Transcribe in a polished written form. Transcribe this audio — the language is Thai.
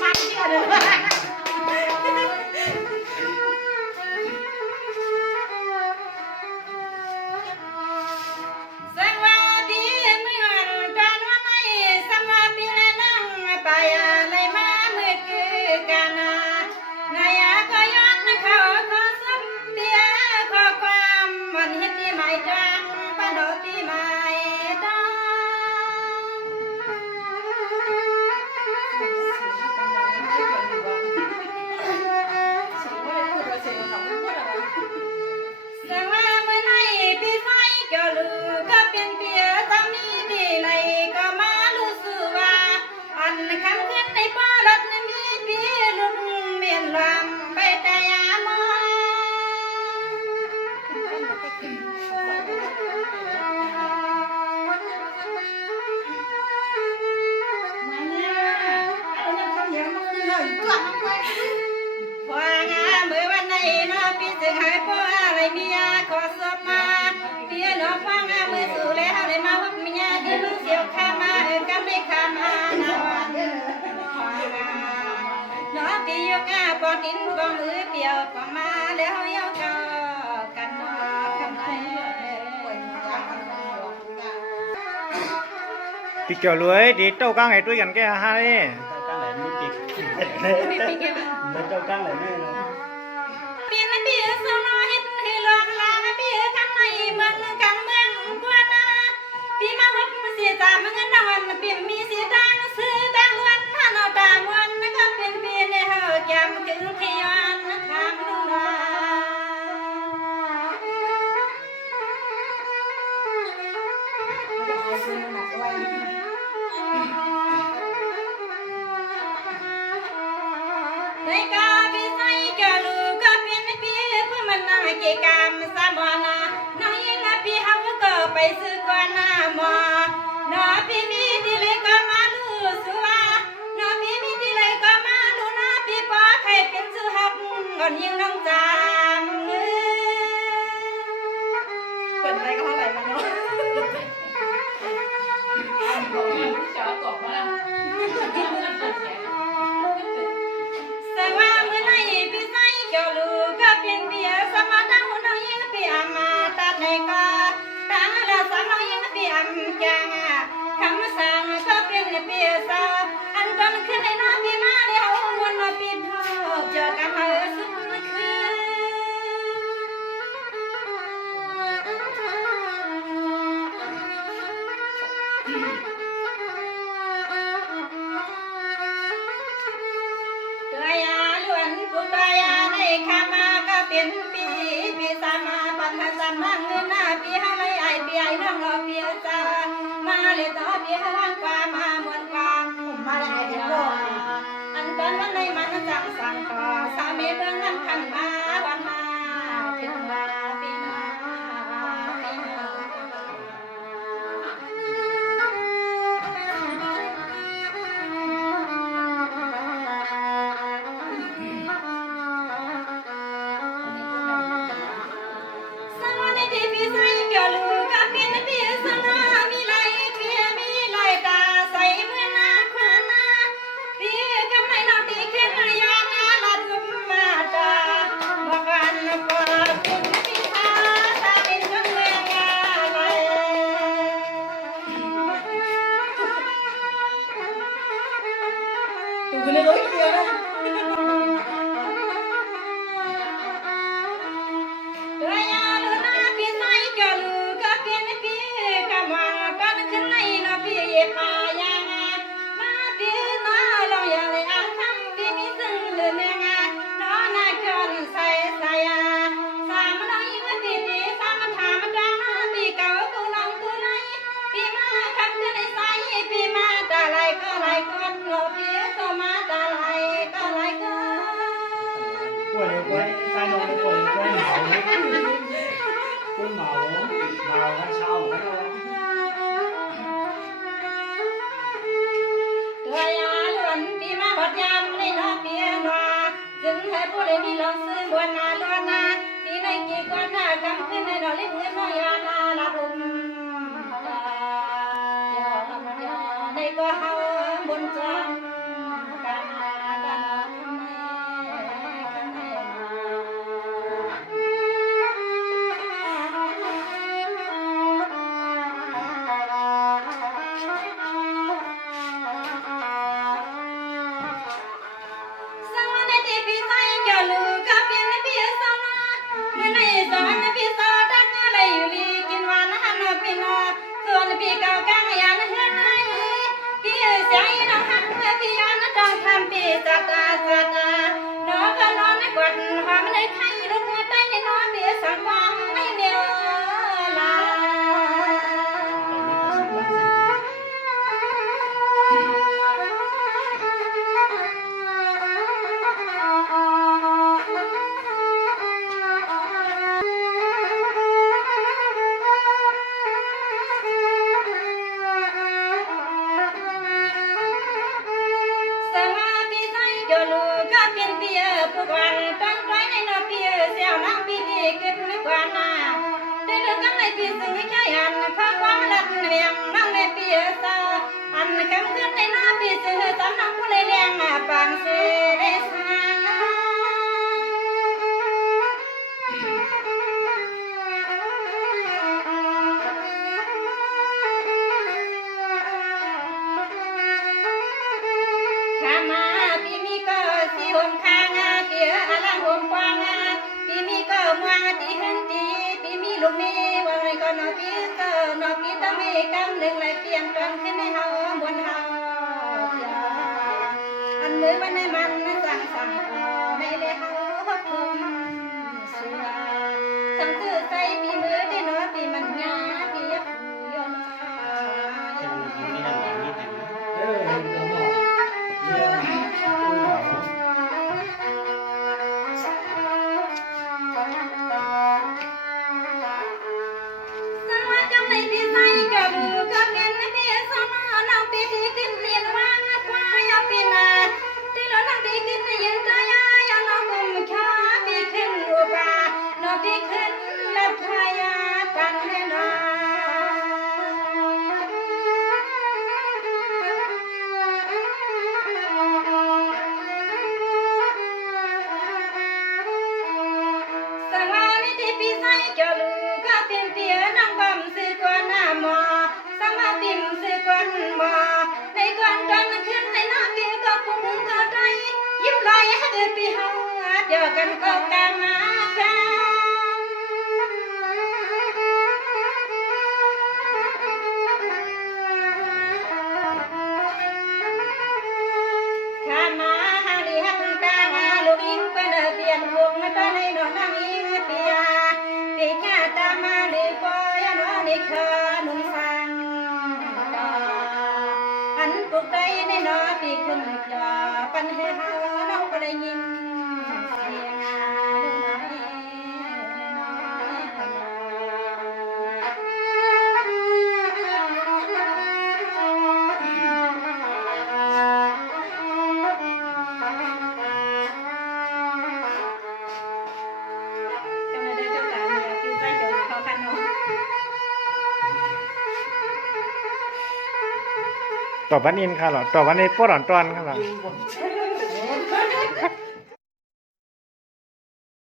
มันเชื่อเลยปอดินก็มือเปียวก็มาแล้วเย้าก็กันนอคำไหนปีเกี่ยวรวยดีเจ้าก้างไอ้ตัวกันแกฮะนี่เจ้าก้างไหลไม่ติดมันเจ้าก้างไหลแน่เลยเปลี่ยนเปียสนอเห็นให้ลองลาเปียคำไหนเมืองกังเมืองกว่านาปีมาวัดเสียตาเมืองนวันเปลี่ยนมีเสียดังซื้อดังวันท่านเอาตาวันก็เป็นเปียในเฮาจำถึงที่วันทำดูนาในกาพิสัยจะลูกก็เป็นเปียเพื่อมันนาเกกามสามนาน้อยละปีเฮาก็ไปซื้อกว่านาหมอน้อปีมีที่เลยก็มาลูสัวน้อปีมีที่เลยก็มาลูนาปีปอใครเป็นสุหักก่อนยิงน้องจางเป็นอะไรก็เท่าไหร่มาเนาะสว่าเมื่อไหร่พี่ใส่เกี่ยวลูกก็เป็นเบียสมาดังน้องยิงปีอามาตัดในก็ตั้งละสามน้องยิงปีอำจางคำสั่งก็เป็นเบียสาอันตอนขึ้นในน้องพี่มาเดี๋ยววนมาปิดทอบเจอกันมาสุดคืนตัวยาล้วนผู้ตัวยาในขามาก็เป็นปีปีสามาปัญหาสามังเงินหน้าปีหาไรไอปีไอน้องรอปีสามาเลยต่อปีหางกว่ามาหมดกองมาเลยเดี๋ยวอันตอนนั้นในมันจังสั่งต่อสามีเบื้องนั้นขันมาวันมาถึงมาปีนาปีนา สวัสดีพี่ใส่เกี่ยวลูกกับเป็นพี่สนามีไหลเพียมีไหลตาใส่เมื่อนาควานาพี่กำไรนอตีขึ้นยานาละดุมมาตาบอกกันปอคุณพี่ตาตาเป็นจนเมืองอะไรตัวคุณเลยร้อยเดียวนะตัวยาลูนาพี่ใส่เกี่ยวลูกกับเป็นพี่กำว่ากันขึ้นในนาพี่พายางมาพี่นาลองอย่าเลยอาคำพี่มีซึ่งเรื่องน้อนาจนใส่ใส่สามน้องยิ่งพี่พี่สามถามจางพี่เก่ากูลองกูไล่พี่มาคำขึ้นในใส่พี่มาตาไหลก็ไหลก้นโลพี่โตมาตาไหลก็ไหลก้น กล้วยกล้วยใครนอนกล้วยกล้วยเหมากล้วยเหมาให้เช่าให้เราตัวยาล้วนปีมาบดยามในนอเปียนว่าจึงให้ผู้ใดมีลองซื้อบวนนาล้วนนาปีในกี่กว่าหน้ากำขึ้นในดอกเล็กเงินน้อยยานาละรุมในก็เฮาบุญจอมกัน ปีนอส่วนปีเก่ากลางยันเฮือนไหนพี่เสียงน้องหักพี่ย้อนต้องทำปีสัตาน้องก็นอนในกวดหอมในไข่ลูกเมื่อใต้ในนอนเบียสังวางไม่เดียวลา สมาปีใส่เกี่ยวลูกก็เป็นเปียผู้วันตั้งใจในนอเปียเสียวน้ำปีดีเกิดไม่กว่านาได้เลือกกันในปีสิ่งที่แค่ยันข้าความรักเวียงน้ำในเปียสาอันคำขึ้นในหน้าปีเสือสำนักผู้เลยเลี้ยงปางเสดสาข้ามาปีมีก็สีหงข้างเกี่ยอะไรหงกวางปีมีก็มัวตีหันตีปีมีลูกมีวันไรก็นอปีก็นอปีต้องมีกำหนึ่งเลยเปลี่ยนตอนขึ้นในเฮาบนเฮาอันมือวันในมันสั่งไม่เลยเฮาคุมเสือสั่งซื้อใส่ปีมือได้นอปีมันยาปียักษ์ยน เออเห็นกระหม่อมเรื่องกุ้งเหมา สวัสดีในปีใส่กับลูกกับเงินในปีสมานเอาปีที่ขึ้นเรียนว่างกว่าเอาปีนาที่เรานั่งปีขึ้นในยืนใจยาเรากุมข้าปีขึ้นอุบาเราปีขึ้นและพยาปันให้นอสวัสดีปีใส่กับลูกกับเป็นเปียนั่งบำซื้อกว่าหน้าหมอสมาติมซื้อกว่าหมอในกวนตอนขึ้นในหน้าปีก็ปุ่งก็ใจยิ้มลอยให้เดือปีเฮาเดียวกันก็กามากัน ข้ามาหาเลี้ยงตาลูกอิงเป็นเปียนวงตาในดอกนางอิงเปียปีกาตามาดีปอยนอนิคานุ่งสังอันปลุกใจในนอปีขึ้นจอปันเฮฮาน้องก็ได้ยินเสียงลูกน้อยกำลังได้เจ้าสาวเนี่ยปีใส่เจอเขาคันเนาะ ต่อวันอินค่ะเหรอต่อวันนี้ปวดอ่อนตอนค่ะเหรอ กุ้งผมใช่